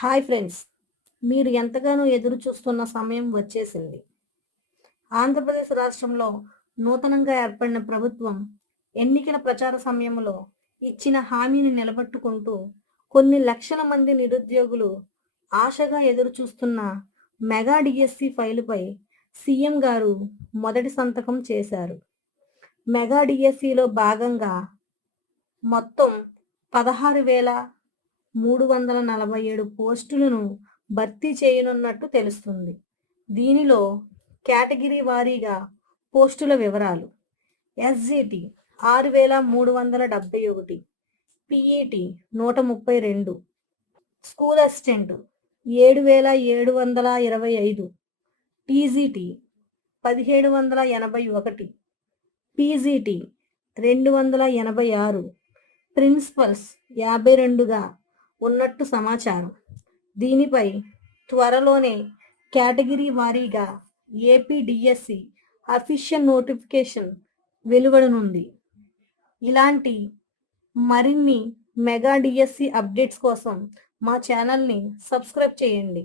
Hi friends, మీరు ఎంతగానో ఎదురు చూస్తున్న సమయం వచ్చేసింది. ఆంధ్రప్రదేశ్ రాష్ట్రంలో నూతనంగా ఏర్పడిన ప్రభుత్వం ఎన్నికల ప్రచార సమయంలో ఇచ్చిన హామీని నిలబెట్టుకుంటూ కొన్ని లక్షల మంది నిరుద్యోగులు ఆశగా ఎదురు చూస్తున్న మెగా డిఎస్సి ఫైలుపై సీఎం గారు మొదటి సంతకం చేశారు. మెగా డిఎస్సిలో భాగంగా మొత్తం 16,347 పోస్టులను భర్తీ చేయనున్నట్టు తెలుస్తుంది. దీనిలో కేటగిరీ వారీగా పోస్టుల వివరాలు: SGT 6,371, PET 132, school assistant 7,725, TGT 1,781, PGT 286, principals 52గా ఉన్నట్టు సమాచారం. దీనిపై త్వరలోనే కేటగిరీ వారీగా ఏపీ డిఎస్సి అఫీషియల్ నోటిఫికేషన్ వెలువడనుంది. ఇలాంటి మరిన్ని మెగా డిఎస్సి అప్డేట్స్ కోసం మా ఛానల్ని సబ్స్క్రైబ్ చేయండి.